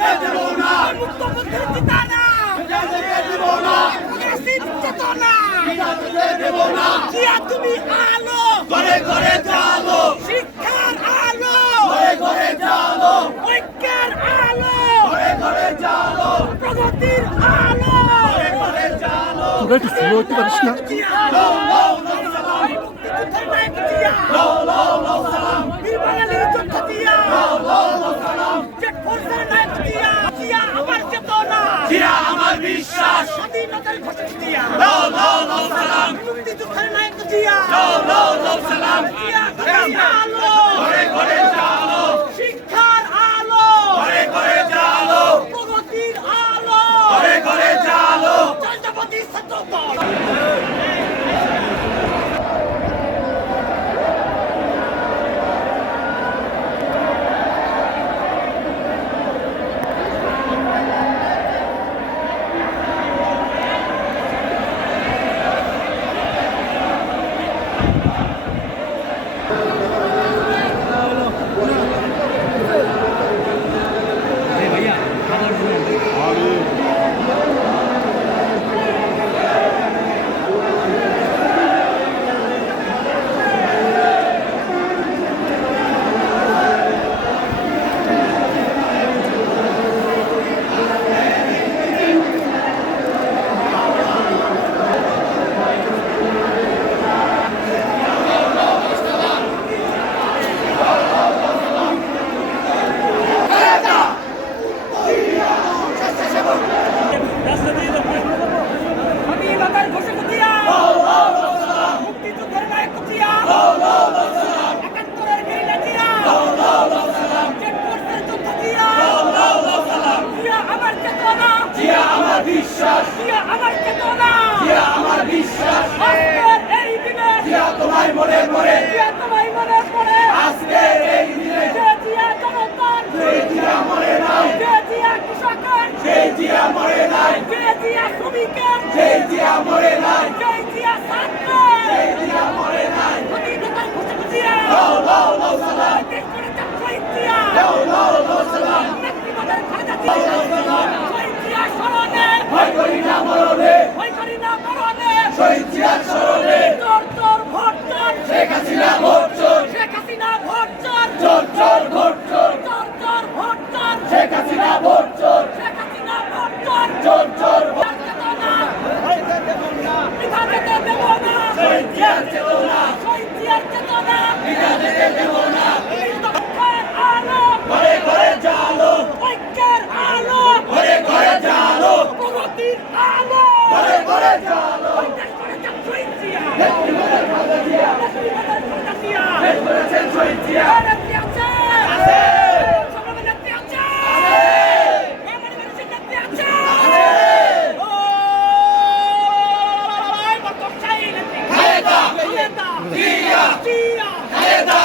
যেতে দেব না, মুক্তবুদ্ধির চিতারা যেতে দেব না, প্রগ্রেসিভ চেতনা যেতে দেব না। জিয়া তুমি আলো, ঘরে ঘরে জালো, শিক্ষার আলো, ঘরে ঘরে জালো, ঐক্যের আলো, ঘরে ঘরে জালো, প্রগতির আলো। ঘরে ঘরে জালো। তোরা একটু স্লো হতে পারিস না? মুক্তিযুদ্ধের নায়ক জিয়া, বীর বাঙালির যোদ্ধা জিয়া, জেট ফোর্সের নায়ক জিয়া, জিয়া আমার চেতনা, জিয়া আমার বিশ্বাস, স্বাধীনতার ঘোষক জিয়া, লাও লাও লাও সালাম, মুক্তিযুদ্ধের নায়ক জিয়া, লাও লাও লাও সালাম। জিয়া তুমি আলো, ঘরে ঘরে জালো, শিক্ষার আলো, ঘরে ঘরে জালো, প্রগতির আলো, ঘরে ঘরে জালো। জাতীয়তাবাদী ছাত্র দল। স্বাধীনতার ঘোষক জিয়া, মুক্তিযুদ্ধের নায়ক জিয়া, একাত্তরের গেরিলা জিয়া, জেট ফোর্সের যোদ্ধা জিয়া, জিয়া আমার চেতনা, জিয়া আমার বিশ্বাস, জিয়া আমার চেতনা, জিয়া আমার বিশ্বাস। আজকের এই দিনে জিয়া তোমায় মনে মনে, জিয়া তোমায় মনে পড়ে, আজকে এই দিনে যে জিয়া জনগণ, সেই জিয়া মরে নাই, যে জিয়া কৃষকের, সেই জিয়া মরে নাই, যে জিয়া শ্রমিকের, সেই জিয়া মরে নাই, যে জিয়া ছাত্রের, সেই জিয়া মরে নাই। স্বাধীনতার ঘোষক জিয়া, লাও লাও লাও সালাম, দেশ করেছেন শহীদ জিয়া, লাও লাও লাও সালাম। ব্যক্তিগতের খালেদা জিয়া, শহীদ জিয়া স্মরণে, ভয় করি না মরণে, ভয় করি না মরণে, শহীদ জিয়ার স্মরণে, চোর চোর ভোট চোর, শেখ হাসিনা ভোট চোর, শেখ হাসিনা ভোট চোর, চোর চোর ভোট চোর, চোর চোর ভোট চোর, শেখ হাসিনা ভোট চোর, শেখ হাসিনা ভোট চোর, চোর চোর ভোট। তার চেতনা পিতা যেতে দেব না, শহীদ জিয়ার চেতনা, শহীদ জিয়ার চেতনা, পিতা যেতে দেব না। ঐক্যের আলো, ঘরে ঘরে জালো, ঐক্যের আলো, ঘরে ঘরে জালো, প্রগতির আলো, ঘরে ঘরে জালো। দেশ করেছেন শহীদ জিয়া, ব্যক্তিগতের খালেদা জিয়া, ব্যক্তিগতের খালেদা জিয়া, দেশ করেছেন শহীদ জিয়া। নেত্রী আছে, আছে, সংগ্রামী নেত্রী আছে, আছে, বাঙালি মানুষের নেত্রী আছে, আছে। ওই বরকত চাই নেত্রী, খালেদা, খালেদা, জিয়া, জিয়া, খালেদা,